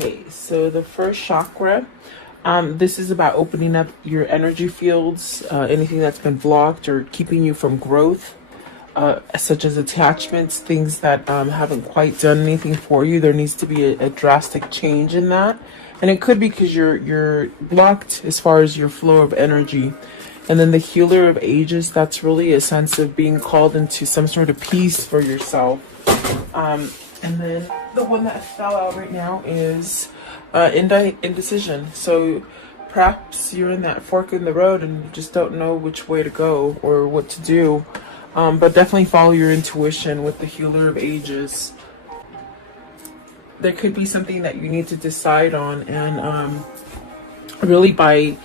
Okay, so the first chakra, this is about opening up your energy fields, anything that's been blocked or keeping you from growth, such as attachments, things that haven't quite done anything for you. There needs to be a drastic change in that, and it could be because you're blocked as far as your flow of energy. And then the healer of ages, that's really a sense of being called into some sort of peace for yourself. And then the one that fell out right now is indecision. So perhaps you're in that fork in the road and you just don't know which way to go or what to do. But definitely follow your intuition with the healer of ages. There could be something that you need to decide on, and really by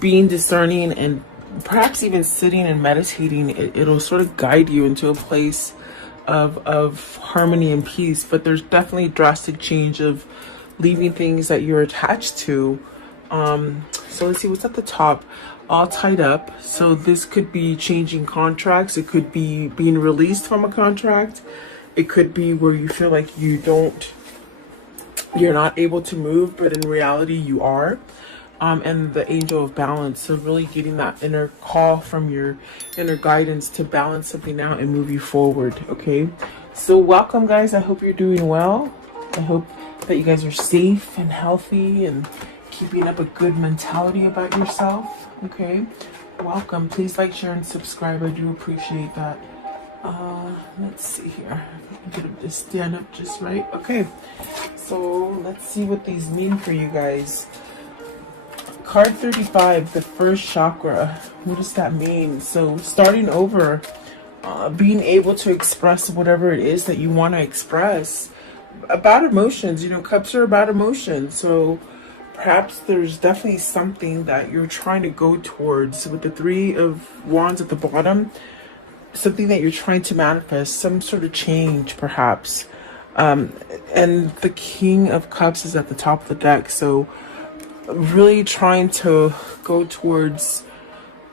being discerning and perhaps even sitting and meditating, it'll sort of guide you into a place of harmony and peace. But there's definitely drastic change of leaving things that you're attached to. So let's see what's at the top. All tied up. So this could be changing contracts. It could be being released from a contract. It could be where you feel like you're not able to move, but in reality you are. And the angel of balance. So really getting that inner call from your inner guidance to balance something out and move you forward. Okay. So welcome, guys. I hope you're doing well. I hope that you guys are safe and healthy and keeping up a good mentality about yourself. Okay. Welcome. Please like, share, and subscribe. I do appreciate that. Let's see here. Get it to stand up just right. Okay. So let's see what these mean for you guys. Card 35, the first chakra. What does that mean? So starting over, being able to express whatever it is that you want to express about emotions. You know, cups are about emotions. So perhaps there's definitely something that you're trying to go towards with the Three of Wands at the bottom. Something that you're trying to manifest, some sort of change perhaps. And the King of Cups is at the top of the deck. So really trying to go towards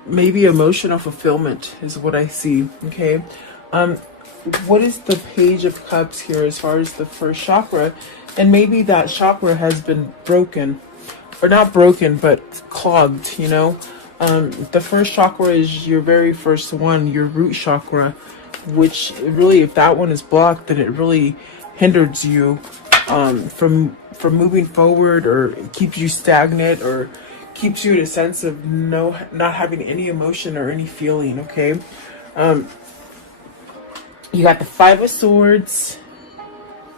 maybe emotional fulfillment is what I see. Okay. What is the Page of Cups here as far as the first chakra? And maybe that chakra has been broken, or not broken, but clogged, you know. The first chakra is your very first one, your root chakra, which really, if that one is blocked, then it really hinders you from moving forward, or keeps you stagnant, or keeps you in a sense of not having any emotion or any feeling. Okay. You got the Five of Swords,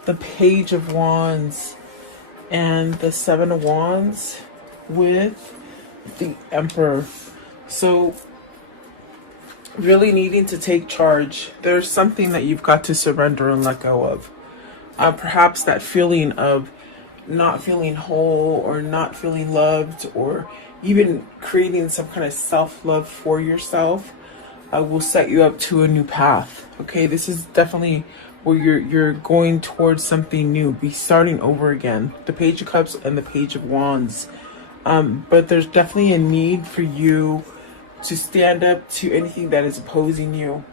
the Page of Wands, and the Seven of Wands with the Emperor. So really needing to take charge. There's something that you've got to surrender and let go of. Perhaps that feeling of not feeling whole, or not feeling loved, or even creating some kind of self-love for yourself will set you up to a new path. Okay, this is definitely where you're going towards something new, be starting over again. The Page of Cups and the Page of Wands. But there's definitely a need for you to stand up to anything that is opposing you.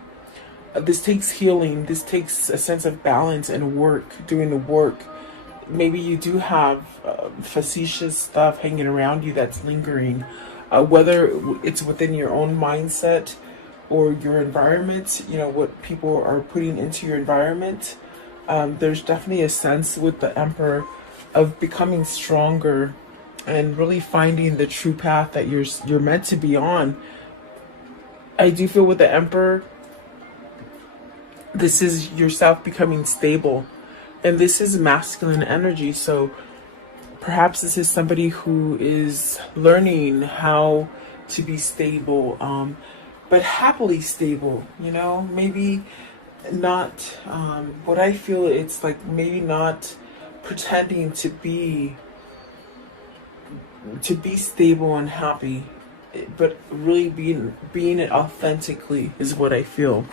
This takes healing. This takes a sense of balance and work, doing the work. Maybe you do have facetious stuff hanging around you that's lingering, whether it's within your own mindset or your environment, you know, what people are putting into your environment. There's definitely a sense with the Emperor of becoming stronger and really finding the true path that you're meant to be on. I do feel with the Emperor, this is yourself becoming stable, and this is masculine energy. So perhaps this is somebody who is learning how to be stable, but happily stable, you know. Maybe not what I feel, it's like maybe not pretending to be stable and happy, but really being it authentically is what I feel.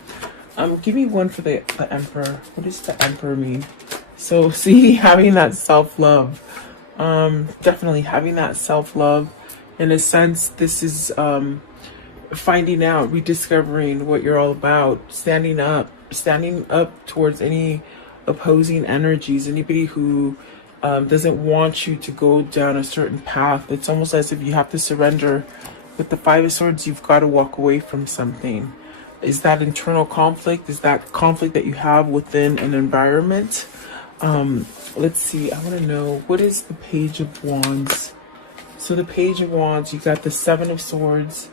Give me one for the Emperor. What does the Emperor mean? So see, having that self-love, definitely having that self-love. In a sense, this is finding out, rediscovering what you're all about, standing up towards any opposing energies, anybody who doesn't want you to go down a certain path. It's almost as if you have to surrender. With the Five of Swords, you've got to walk away from something. Is that internal conflict? Is that conflict that you have within an environment? Let's see. I want to know, what is the Page of Wands? So the Page of Wands, you got the Seven of Swords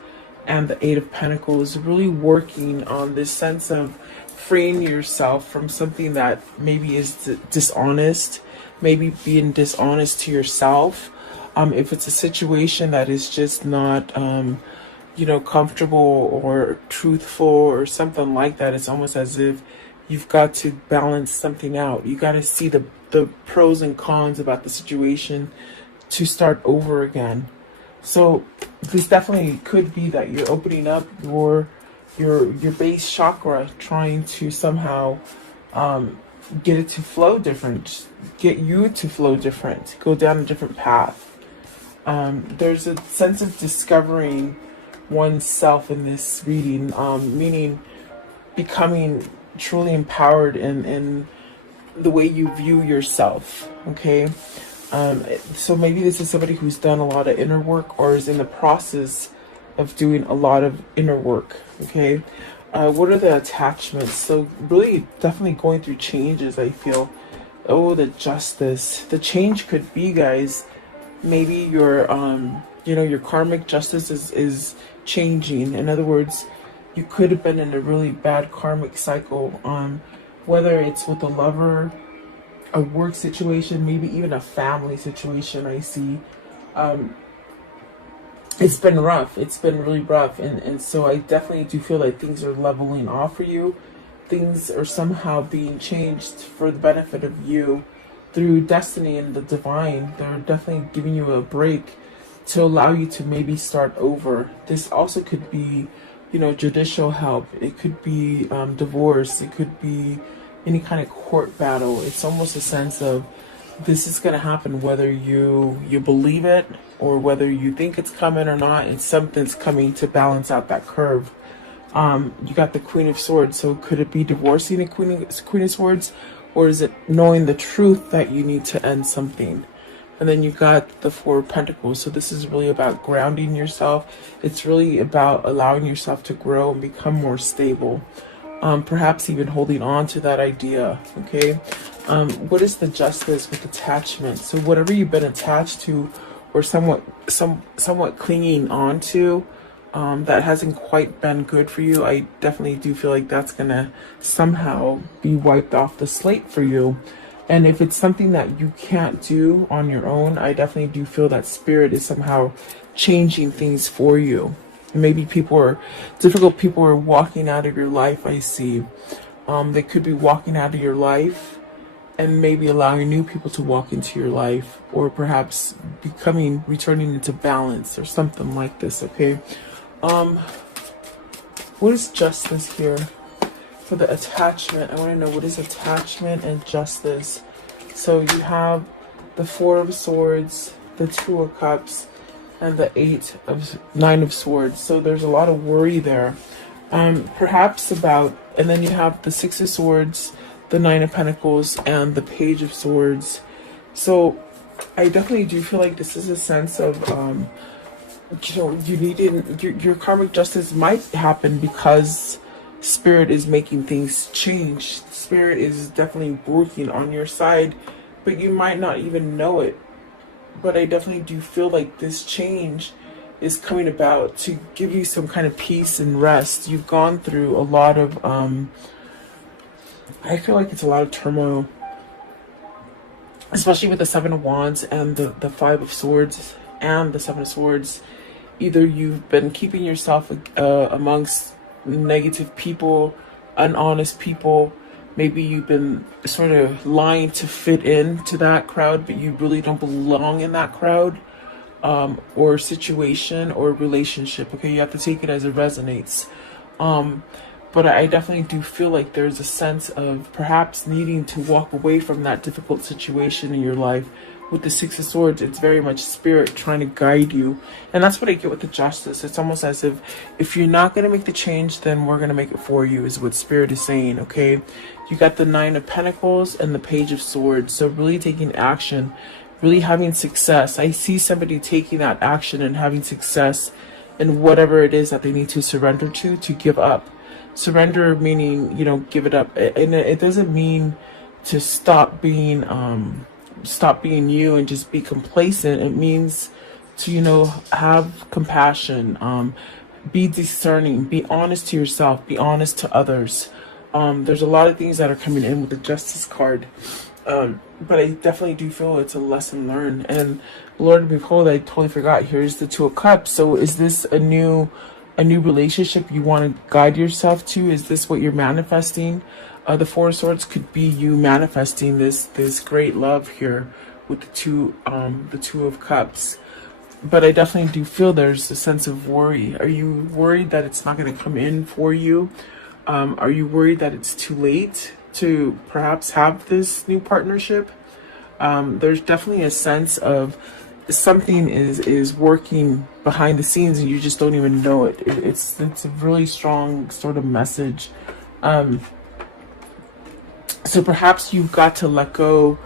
and the Eight of Pentacles, really working on this sense of freeing yourself from something that maybe is dishonest, maybe being dishonest to yourself. If it's a situation that is just not, comfortable or truthful or something like that, it's almost as if you've got to balance something out. You got to see the pros and cons about the situation to start over again. So this definitely could be that you're opening up your base chakra, trying to somehow get it to flow different, get you to flow different, go down a different path. There's a sense of discovering oneself in this reading, meaning becoming truly empowered in the way you view yourself. Okay. So maybe this is somebody who's done a lot of inner work or is in the process of doing a lot of inner work. Okay. What are the attachments? So really definitely going through changes, I feel. Oh, the Justice. The change could be, guys, maybe your karmic justice is changing. In other words, you could have been in a really bad karmic cycle, whether it's with a lover, a work situation, maybe even a family situation. I see it's been rough. It's been really rough. And so I definitely do feel like things are leveling off for you. Things are somehow being changed for the benefit of you through destiny and the divine. They're definitely giving you a break to allow you to maybe start over. This also could be, judicial help. It could be divorce. It could be any kind of court battle. It's almost a sense of this is going to happen whether you believe it or whether you think it's coming or not. It's something's coming to balance out that curve. You got the Queen of Swords. So could it be divorcing a Queen of Swords? Or is it knowing the truth that you need to end something? And then you got the Four of Pentacles. So this is really about grounding yourself. It's really about allowing yourself to grow and become more stable. Perhaps even holding on to that idea. Okay. What is the Justice with attachment? So whatever you've been attached to or somewhat clinging on to, that hasn't quite been good for you, I definitely do feel like that's gonna somehow be wiped off the slate for you. And if it's something that you can't do on your own, I definitely do feel that Spirit is somehow changing things for you. Maybe difficult people are walking out of your life, I see. They could be walking out of your life and maybe allowing new people to walk into your life, or perhaps returning into balance or something like this. Okay. What is Justice here for the attachment? I want to know, what is attachment and justice? So you have the Four of Swords, the Two of Cups, and the Nine of Swords. So there's a lot of worry there. Perhaps and then you have the Six of Swords, the Nine of Pentacles, and the Page of Swords. So I definitely do feel like this is a sense of, your karmic justice might happen because Spirit is making things change. Spirit is definitely working on your side, but you might not even know it. But I definitely do feel like this change is coming about to give you some kind of peace and rest. You've gone through a lot of, I feel like it's a lot of turmoil, especially with the Seven of Wands and the Five of Swords and the Seven of Swords. Either you've been keeping yourself amongst negative people, honest people. Maybe you've been sort of lying to fit into that crowd, but you really don't belong in that crowd, or situation or relationship. Okay, you have to take it as it resonates. But I definitely do feel like there's a sense of perhaps needing to walk away from that difficult situation in your life with the Six of Swords, it's very much spirit trying to guide you. And that's what I get with the Justice. It's almost as if you're not going to make the change, then we're going to make it for you, is what spirit is saying, okay? You got the Nine of Pentacles and the Page of Swords. So really taking action, really having success. I see somebody taking that action and having success in whatever it is that they need to surrender to give up. Surrender meaning, you know, give it up. And it doesn't mean to stop being you and just be complacent. It means to, you know, have compassion, be discerning, be honest to yourself, be honest to others. There's a lot of things that are coming in with the Justice card. But I definitely do feel it's a lesson learned. And Lord, behold, I totally forgot. Here's the Two of Cups. So is this a new relationship you want to guide yourself to? Is this what you're manifesting? The Four of Swords could be you manifesting this great love here with the Two of Cups. But I definitely do feel there's a sense of worry. Are you worried that it's not going to come in for you? Are you worried that it's too late to perhaps have this new partnership? There's definitely a sense of something is working behind the scenes and you just don't even know it. It's a really strong sort of message. So perhaps you've got to let go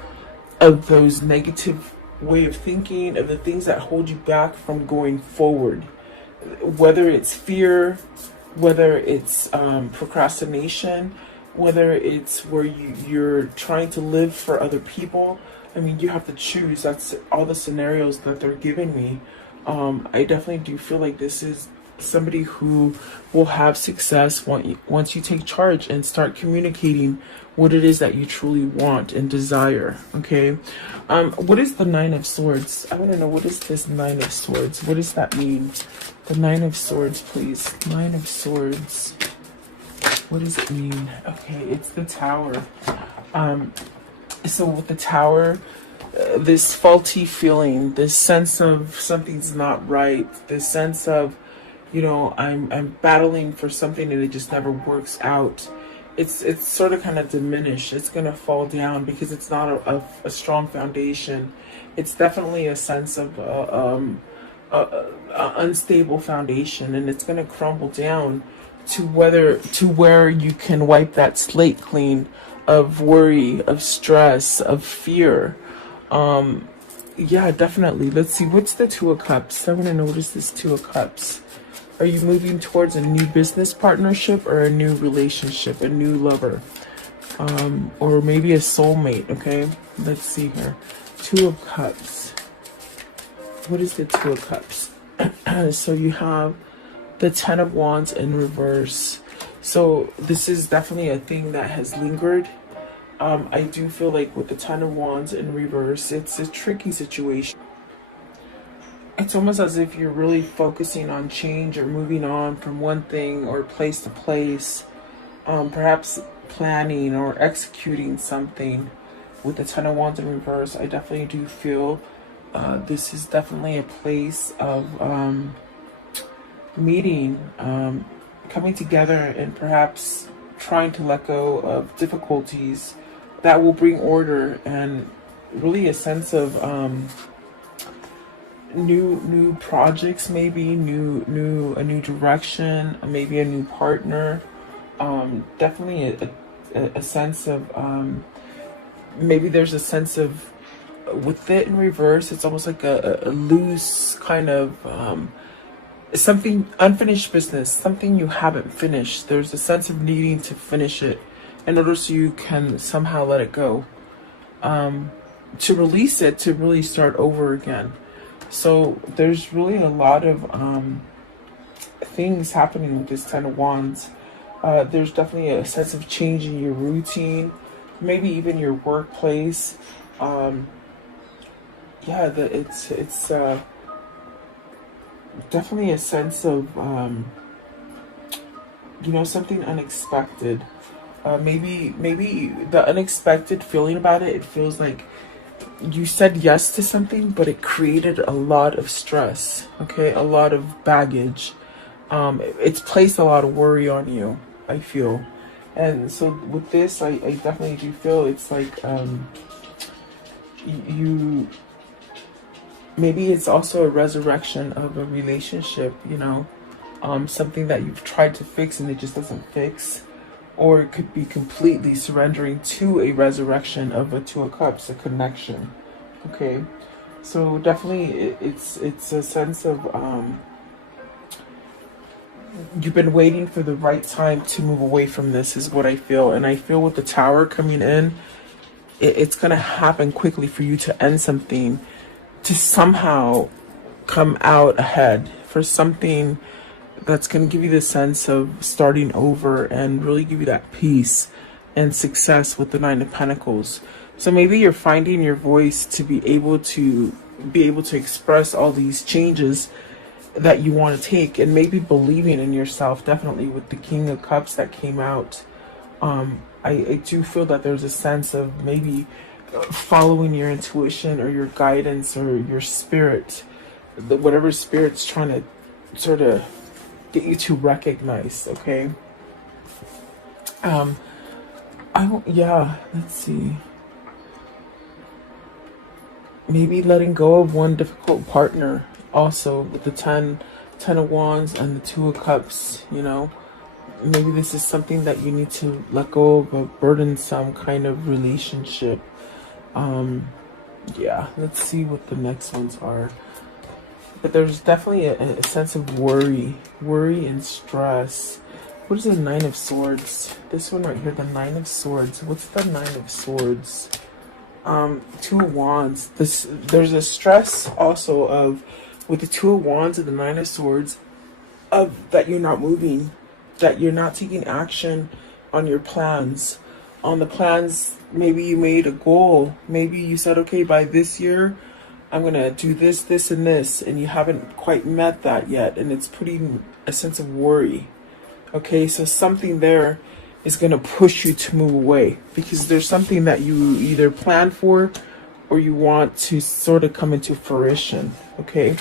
of those negative way of thinking, of the things that hold you back from going forward. Whether it's fear, whether it's procrastination, whether it's where you're trying to live for other people. I mean, you have to choose. That's all the scenarios that they're giving me. I definitely do feel like this is somebody who will have success once you take charge and start communicating what it is that you truly want and desire. Okay. What is the Nine of Swords? I want to know, what is this Nine of Swords? What does that mean? The Nine of Swords, please. Nine of Swords. What does it mean? Okay, it's the Tower. So with the Tower, this faulty feeling, this sense of something's not right, this sense of, you know, I'm battling for something and it just never works out. It's sort of kind of diminished. It's going to fall down because it's not a strong foundation. It's definitely a sense of unstable foundation, and it's going to crumble down to where you can wipe that slate clean of worry, of stress, of fear. Yeah, definitely. Let's see, what's the Two of Cups? I want to notice this Two of Cups. Are you moving towards a new business partnership or a new relationship, a new lover, or maybe a soulmate? Okay, let's see here. Two of Cups. What is the Two of Cups? So you have the Ten of Wands in reverse. So this is definitely a thing that has lingered. I do feel like with the Ten of Wands in reverse, it's a tricky situation. It's almost as if you're really focusing on change or moving on from one thing or place to place, perhaps planning or executing something. With the Ten of Wands in reverse, I definitely do feel this is definitely a place of meeting, coming together, and perhaps trying to let go of difficulties that will bring order and really a sense of new projects, maybe a new direction, maybe a new partner. Definitely a sense of maybe there's a sense of, with it in reverse, it's almost like a loose kind of something, unfinished business, something you haven't finished. There's a sense of needing to finish it in order so you can somehow let it go, to release it, to really start over again. So there's really a lot of things happening with this Ten of Wands. There's definitely a sense of change in your routine, maybe even your workplace. Yeah, it's definitely a sense of you know, something unexpected. Maybe the unexpected feeling about it. It feels like you said yes to something, but it created a lot of stress. Okay, a lot of baggage. It's placed a lot of worry on you, I feel. And so with this, I definitely do feel it's like you Maybe it's also a resurrection of a relationship, you know, something that you've tried to fix and it just doesn't fix. Or it could be completely surrendering to a resurrection of a Two of Cups, a connection. Okay, so definitely it's a sense of you've been waiting for the right time to move away from this, is what I feel. And I feel with the Tower coming in, it's going to happen quickly for you to end something, to somehow come out ahead for something that's going to give you the sense of starting over and really give you that peace and success with the Nine of Pentacles. So maybe you're finding your voice to be able to express all these changes that you want to take, and maybe believing in yourself, definitely with the King of Cups that came out. I do feel that there's a sense of maybe following your intuition or your guidance or your spirit, whatever spirit's trying to sort of get you to recognize. Okay. Yeah, let's see. Maybe letting go of one difficult partner also with the 10 of Wands and the Two of Cups, you know. Maybe this is something that you need to let go of, a burdensome kind of relationship. Yeah, let's see what the next ones are. But there's definitely a sense of worry and stress. What is the Nine of Swords? This one right here, the Nine of Swords. What's the Nine of Swords? Two of Wands. There's a stress also of, with the Two of Wands and the Nine of Swords, of that you're not moving, that you're not taking action on your plans. On the plans, maybe you made a goal. Maybe you said, okay, by this year, I'm going to do this, this, and this, and you haven't quite met that yet, and it's putting a sense of worry. Okay, so something there is going to push you to move away, because there's something that you either planned for or you want to sort of come into fruition. Okay,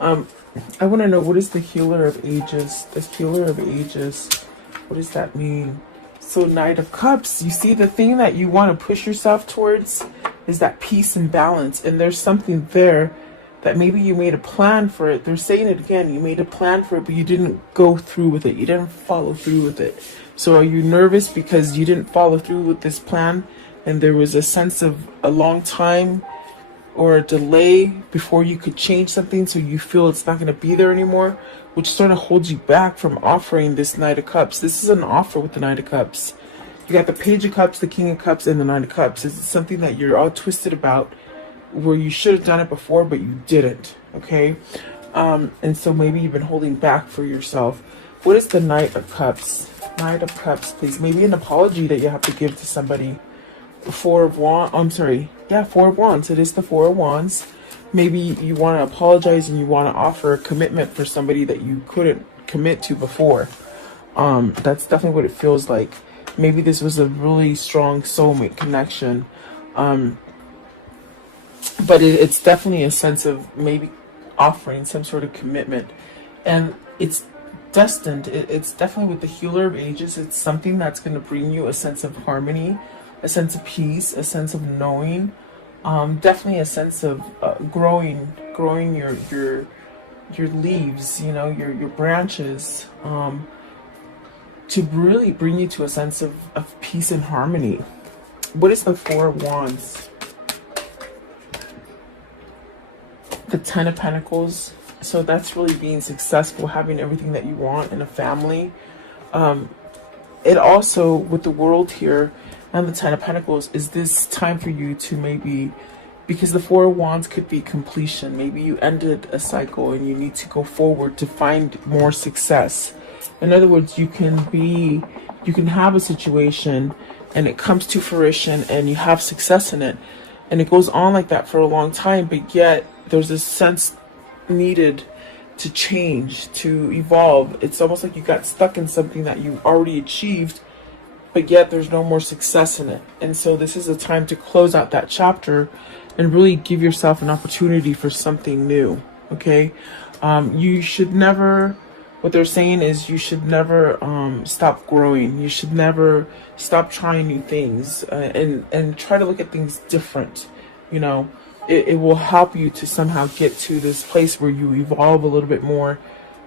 I want to know, what is the Healer of Ages? The Healer of Ages, what does that mean? So Knight of Cups, you see, the thing that you want to push yourself towards is that peace and balance. And there's something there that maybe you made a plan for it. They're saying it again. You made a plan for it, but you didn't go through with it. You didn't follow through with it. So are you nervous because you didn't follow through with this plan? And there was a sense of a long time or a delay before you could change something, so you feel it's not going to be there anymore, which sort of holds you back from offering this Knight of Cups. This is an offer with the Knight of Cups. You got the Page of Cups, the King of Cups, and the Knight of Cups. It's something that you're all twisted about, where you should have done it before, but you didn't. Okay? And so maybe you've been holding back for yourself. What is the Knight of Cups? Knight of Cups, please. Maybe an apology that you have to give to somebody. Four of Wands. I'm sorry. Yeah, Four of Wands. It is the Four of Wands. Maybe you want to apologize and you want to offer a commitment for somebody that you couldn't commit to before. That's definitely what it feels like. Maybe this was a really strong soulmate connection. But it's definitely a sense of maybe offering some sort of commitment. And it's destined. It's definitely with the Healer of Ages. It's something that's going to bring you a sense of harmony, a sense of peace, a sense of knowing. Definitely a sense of growing your leaves, you know, your branches, to really bring you to a sense of peace and harmony. What is the Four of Wands? The Ten of Pentacles. So that's really being successful, having everything that you want in a family. It also, with the World here and the Ten of Pentacles, is this time for you to maybe, because the Four of Wands could be completion. Maybe you ended a cycle and you need to go forward to find more success. In other words, you can have a situation and it comes to fruition and you have success in it. And it goes on like that for a long time, but yet there's a sense needed to change, to evolve. It's almost like you got stuck in something that you already achieved, but yet there's no more success in it. And so this is a time to close out that chapter and really give yourself an opportunity for something new. Okay? You should never, what they're saying is you should never stop growing. You should never stop trying new things, and try to look at things different. You know, it will help you to somehow get to this place where you evolve a little bit more,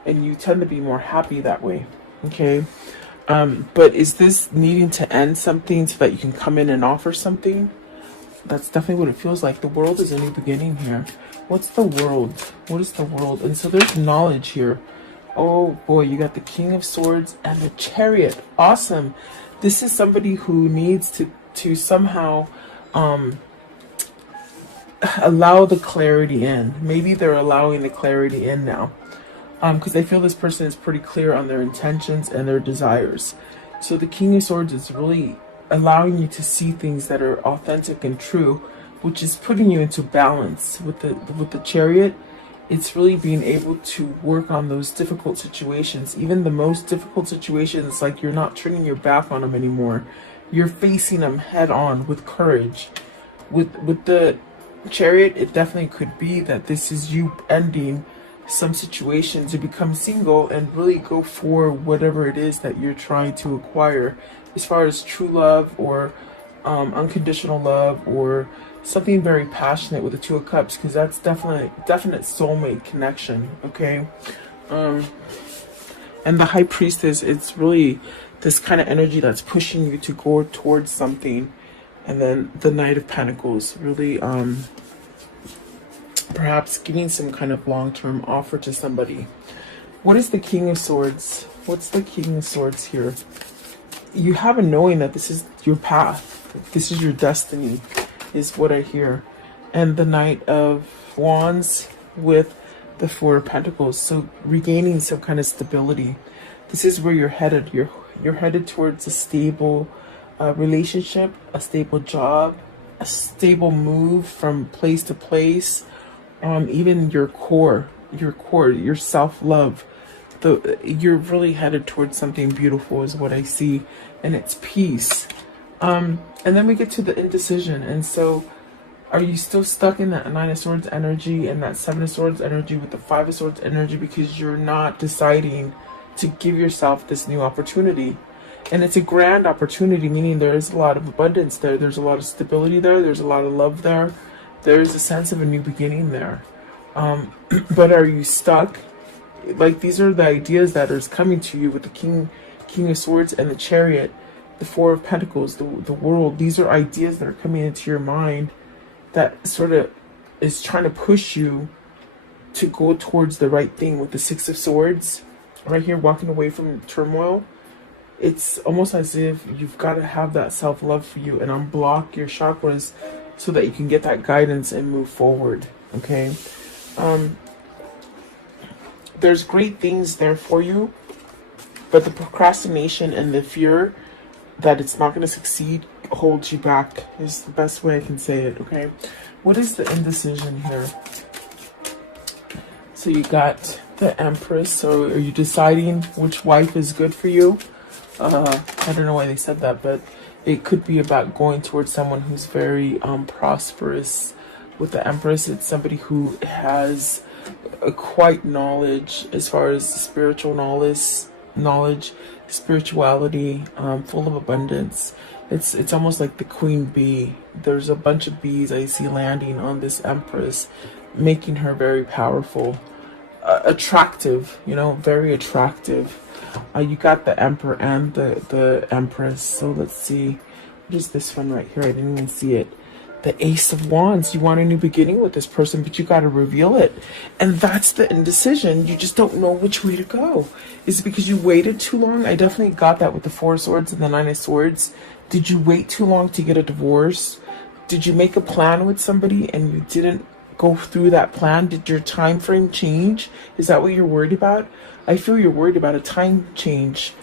and you tend to be more happy that way. Okay. But is this needing to end something so that you can come in and offer something? That's definitely what it feels like. The world is a new beginning here. What's the world? What is the world? And so there's knowledge here. Oh boy, you got the King of Swords and the Chariot. Awesome. This is somebody who needs to somehow allow the clarity in. Maybe they're allowing the clarity in now. Because I feel this person is pretty clear on their intentions and their desires. So the King of Swords is really allowing you to see things that are authentic and true, which is putting you into balance. With the Chariot, it's really being able to work on those difficult situations. Even the most difficult situations, like you're not turning your back on them anymore. You're facing them head on with courage. With the Chariot, it definitely could be that this is you ending some situation to become single and really go for whatever it is that you're trying to acquire, as far as true love or unconditional love or something very passionate with the Two of Cups, because that's definite soulmate connection. Okay. And the High Priestess, it's really this kind of energy that's pushing you to go towards something. And then the Knight of Pentacles, really perhaps giving some kind of long-term offer to somebody. What is the King of Swords? What's the King of Swords here? You have a knowing that this is your path. This is your destiny, is what I hear. And the Knight of Wands with the Four of Pentacles. So regaining some kind of stability. This is where you're headed. You're headed towards a stable relationship, a stable job, a stable move from place to place. Even your core, your self-love, you're really headed towards something beautiful is what I see, and it's peace. And then we get to the indecision. And so are you still stuck in that Nine of Swords energy and that Seven of Swords energy with the Five of Swords energy because you're not deciding to give yourself this new opportunity? And it's a grand opportunity, meaning there is a lot of abundance there. There's a lot of stability there. There's a lot of love there. There is a sense of a new beginning there. But are you stuck? Like, these are the ideas that are coming to you with the King of Swords and the Chariot, the Four of Pentacles, the world. These are ideas that are coming into your mind that sort of is trying to push you to go towards the right thing. With the Six of Swords right here, walking away from turmoil. It's almost as if you've got to have that self-love for you and unblock your chakras so that you can get that guidance and move forward. Okay. There's great things there for you, but the procrastination and the fear that it's not going to succeed holds you back, is the best way I can say it. Okay. What is the indecision here? So you got the Empress. So are you deciding which wife is good for you? I don't know why they said that, but it could be about going towards someone who's very prosperous. With the Empress, it's somebody who has quite knowledge as far as spiritual knowledge, spirituality, full of abundance. It's almost like the queen bee. There's a bunch of bees I see landing on this Empress, making her very powerful, attractive, very attractive. You got the Emperor and the Empress. So let's see. What is this one right here? I didn't even see it. The Ace of Wands. You want a new beginning with this person, but you got to reveal it. And that's the indecision. You just don't know which way to go. Is it because you waited too long? I definitely got that with the Four of Swords and the Nine of Swords. Did you wait too long to get a divorce? Did you make a plan with somebody and you didn't go through that plan? Did your time frame change? Is that what you're worried about? I feel you're worried about a time change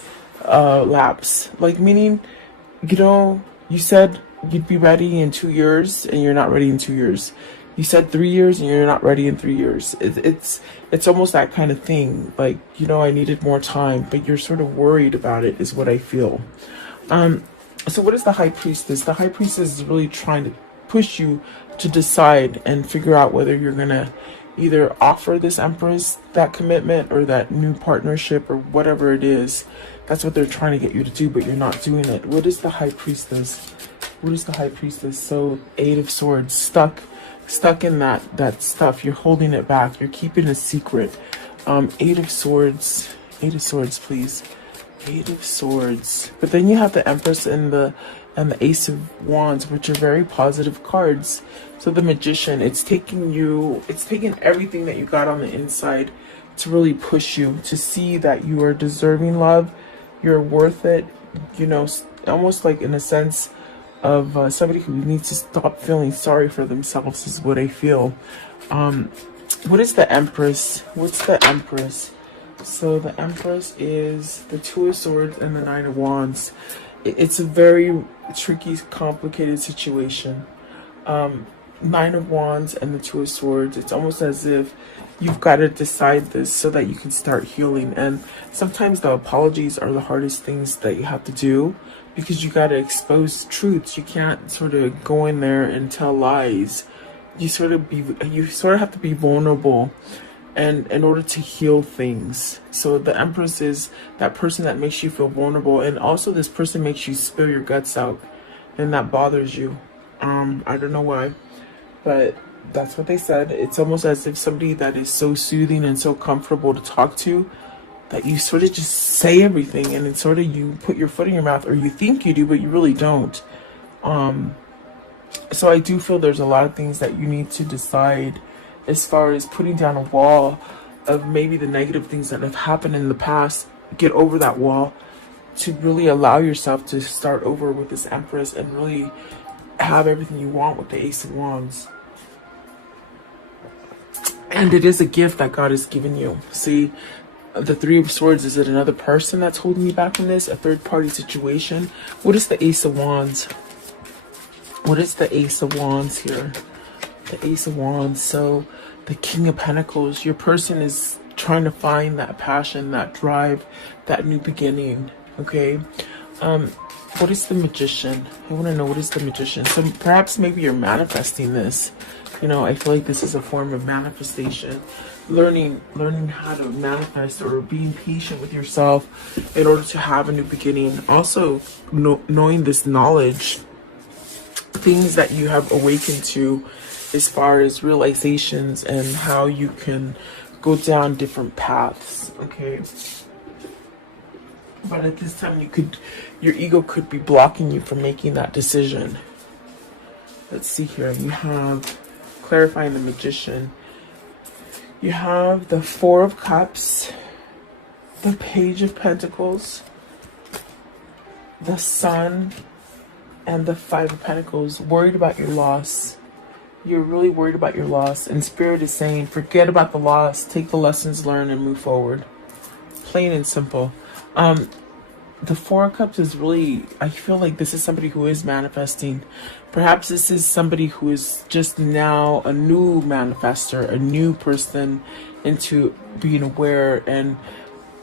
lapse. Like, meaning, you said you'd be ready in 2 years and you're not ready in 2 years. You said 3 years and you're not ready in 3 years. It's almost that kind of thing. Like, I needed more time, but you're sort of worried about it, is what I feel. So what is the High Priestess? The High Priestess is really trying to push you to decide and figure out whether you're going to either offer this Empress that commitment or that new partnership or whatever it is. That's what they're trying to get you to do, but you're not doing it. What is the High Priestess? What is the High Priestess? So, Eight of Swords, stuck. stuck in that stuff. You're holding it back. You're keeping a secret. Eight of Swords. Eight of Swords, please. Eight of Swords. But then you have the Empress and the Ace of Wands, which are very positive cards. So the Magician, it's taking everything that you got on the inside to really push you to see that you are deserving love, you're worth it, you know, almost like in a sense of somebody who needs to stop feeling sorry for themselves is what I feel. What is the Empress? What's the Empress? So the Empress is the Two of Swords and the Nine of Wands. It's a very tricky, complicated situation. Nine of Wands and the Two of Swords, it's almost as if you've got to decide this so that you can start healing. And sometimes the apologies are the hardest things that you have to do, because you got to expose truths. You can't sort of go in there and tell lies. You sort of have to be vulnerable and in order to heal things. So the Empress is that person that makes you feel vulnerable, and also this person makes you spill your guts out, and that bothers you. I don't know why, but that's what they said. It's almost as if somebody that is so soothing and so comfortable to talk to, that you sort of just say everything, and it's sort of you put your foot in your mouth, or you think you do, but you really don't. So I do feel there's a lot of things that you need to decide as far as putting down a wall of maybe the negative things that have happened in the past. Get over that wall to really allow yourself to start over with this Empress and really have everything you want with the Ace of Wands. And it is a gift that God has given you. See, the Three of Swords, is it another person that's holding you back from this? A third party situation? What is the Ace of Wands? What is the Ace of Wands here? The Ace of Wands. So the King of Pentacles, your person is trying to find that passion, that drive, that new beginning. Okay. What is the Magician? I want to know, what is the Magician? So perhaps maybe you're manifesting this. You know, I feel like this is a form of manifestation. Learning how to manifest, or being patient with yourself in order to have a new beginning. Also, knowing this knowledge, things that you have awakened to as far as realizations and how you can go down different paths. Okay. But at this time, your ego could be blocking you from making that decision. Let's see here. You have, clarifying the Magician, you have the Four of Cups, the Page of Pentacles, the Sun, and the Five of Pentacles. Worried about your loss. You're really worried about your loss, and Spirit is saying, forget about the loss, take the lessons learned and move forward. Plain and simple. The Four of Cups is really, I feel like this is somebody who is manifesting. Perhaps this is somebody who is just now a new manifester, a new person into being aware and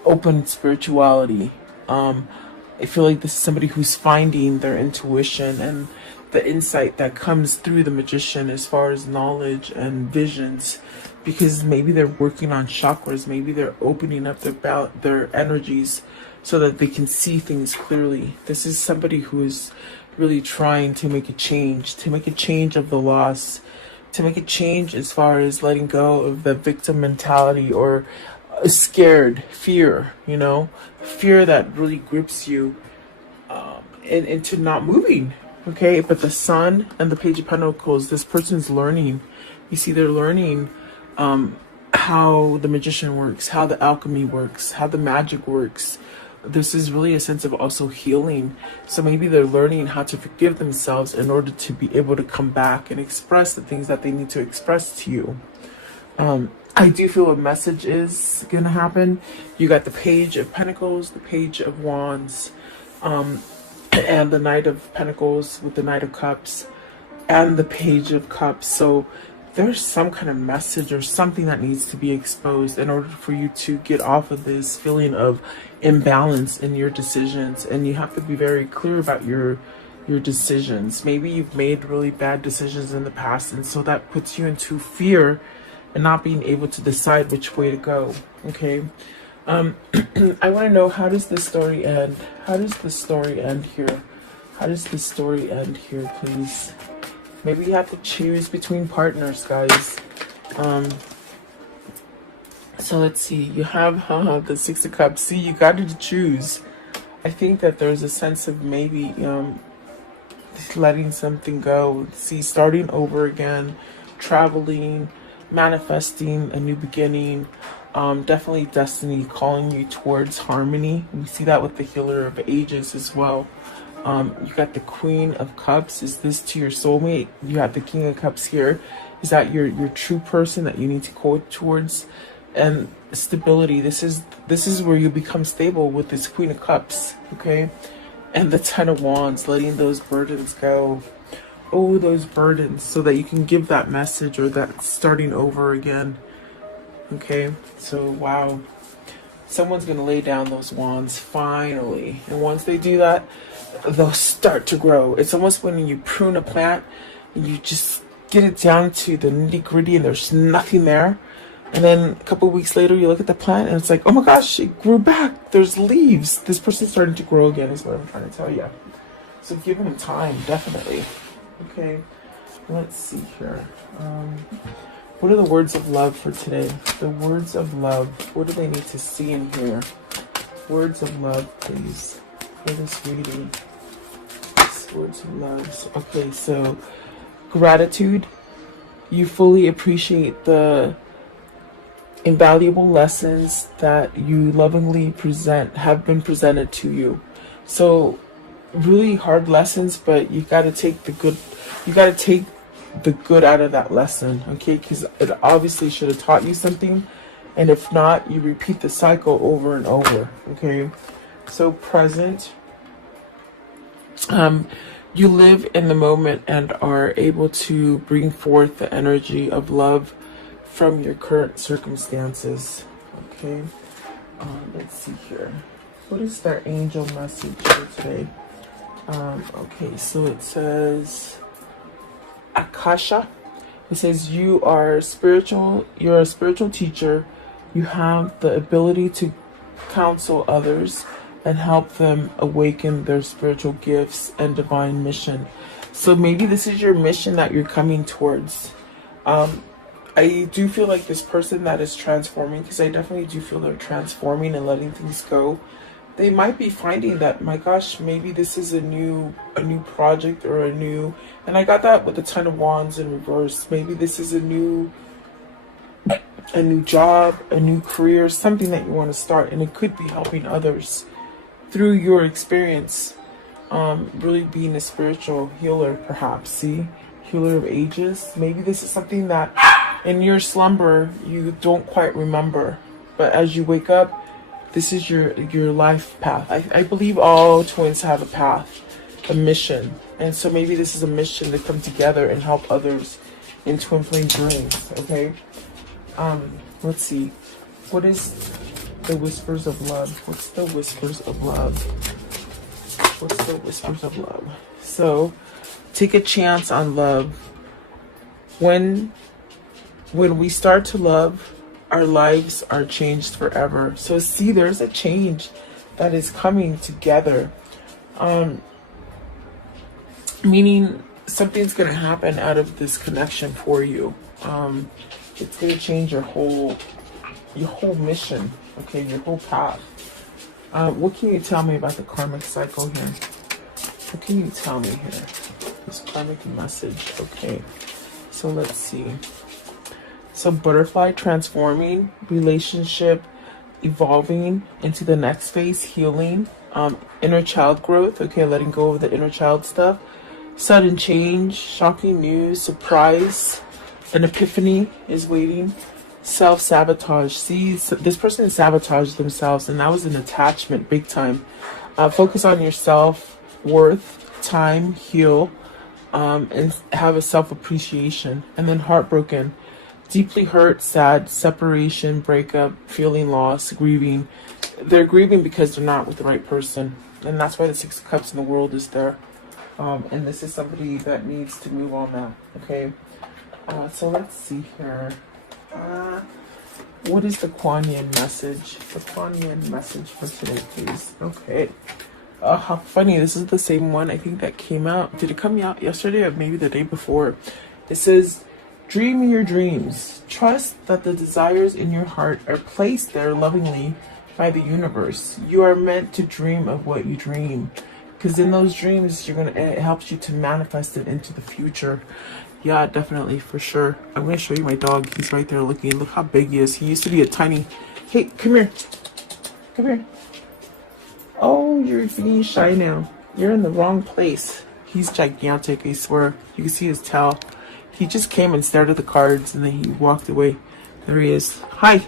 open spirituality. I feel like this is somebody who's finding their intuition and the insight that comes through the Magician as far as knowledge and visions, because maybe they're working on chakras, maybe they're opening up their energies so that they can see things clearly. This is somebody who is really trying to make a change of the loss, to make a change as far as letting go of the victim mentality, or scared fear, you know, fear that really grips you into not moving. Okay, but the Sun and the Page of Pentacles, this person's learning. You see, they're learning how the Magician works, how the alchemy works, how the magic works. This is really a sense of also healing. So maybe they're learning how to forgive themselves in order to be able to come back and express the things that they need to express to you. I do feel a message is going to happen. You got the Page of Pentacles, the Page of Wands, and the Knight of Pentacles with the Knight of Cups and the Page of Cups. So there's some kind of message or something that needs to be exposed in order for you to get off of this feeling of imbalance in your decisions. And you have to be very clear about your decisions. Maybe you've made really bad decisions in the past, and so that puts you into fear and not being able to decide which way to go. Okay. I want to know, how does this story end? How does the story end here? How does the story end here, please? Maybe you have to choose between partners, guys. So let's see. You have the Six of Cups. See, you got to choose. I think that there's a sense of maybe letting something go. See, starting over again, traveling, manifesting a new beginning. Definitely destiny calling you towards harmony. We see that with the Healer of Ages as well. You got the Queen of Cups. Is this to your soulmate? You have the King of Cups here. Is that your true person that you need to go towards? And stability. This is where you become stable with this Queen of Cups. Okay, and the Ten of Wands, letting those burdens go. Oh, those burdens, so that you can give that message or that starting over again. Okay, so wow, someone's gonna lay down those wands finally, and once they do that, they'll start to grow. It's almost when you prune a plant, you just get it down to the nitty gritty, and there's nothing there. And then a couple of weeks later, you look at the plant, and it's like, oh my gosh, it grew back. There's leaves. This person's starting to grow again, is what I'm trying to tell you. So give them time, definitely. Okay, let's see here. What are the words of love for today? The words of love. What do they need to see in here? Words of love, please, for this reading. Words of love. Okay, so gratitude. You fully appreciate the invaluable lessons that you lovingly have been presented to you. So really hard lessons, but you got to take the good. You got to take the good out of that lesson, okay? Because it obviously should have taught you something, and if not, you repeat the cycle over and over. Okay, so present. You live in the moment and are able to bring forth the energy of love from your current circumstances. Okay, let's see here. What is their angel message for today? Okay, so it says Akasha. It says you are spiritual. You're a spiritual teacher. You have the ability to counsel others and help them awaken their spiritual gifts and divine mission. So maybe this is your mission that you're coming towards. I do feel like this person that is transforming, because I definitely do feel they're transforming and letting things go. They might be finding that, my gosh, maybe this is a new project or and I got that with the Ten of Wands in reverse. Maybe this is a new job, a new career, something that you want to start, and it could be helping others through your experience. Really being a spiritual healer, perhaps. See, Healer of Ages. Maybe this is something that in your slumber you don't quite remember, but as you wake up, this is your life path. I believe all twins have a path, a mission, and so maybe this is a mission to come together and help others in twin flame journeys. Okay, let's see. What is the whispers of love? What's the whispers of love? What's the whispers of love? So, take a chance on love. When we start to love, our lives are changed forever. So see, there's a change that is coming together. Meaning something's going to happen out of this connection for you. It's going to change your whole mission. Okay, your whole path. What can you tell me about the karmic cycle here? What can you tell me here? This karmic message. Okay, so let's see. So butterfly transforming, relationship evolving into the next phase, healing, inner child growth. Okay, letting go of the inner child stuff. Sudden change, shocking news, surprise, an epiphany is waiting. Self-sabotage. See, so this person sabotaged themselves, and that was an attachment, big time. Focus on your self-worth, time, heal, and have a self-appreciation. And then heartbroken. Deeply hurt, sad, separation, breakup, feeling lost, grieving. They're grieving because they're not with the right person. And that's why the Six of Cups in the world is there. And this is somebody that needs to move on now. Okay. So let's see here. What is the Kuan Yin message? The Kuan Yin message for today, please. Okay. How funny. This is the same one I think that came out. Did it come out yesterday or maybe the day before? It says, dream your dreams. Trust that the desires in your heart are placed there lovingly by the universe. You are meant to dream of what you dream. Because in those dreams, it helps you to manifest it into the future. Yeah, definitely, for sure. I'm going to show you my dog. He's right there looking. Look how big he is. He used to be a tiny... Hey, come here. Come here. Oh, you're being shy now. You're in the wrong place. He's gigantic, I swear. You can see his tail. He just came and stared at the cards and then he walked away. There he is. Hi.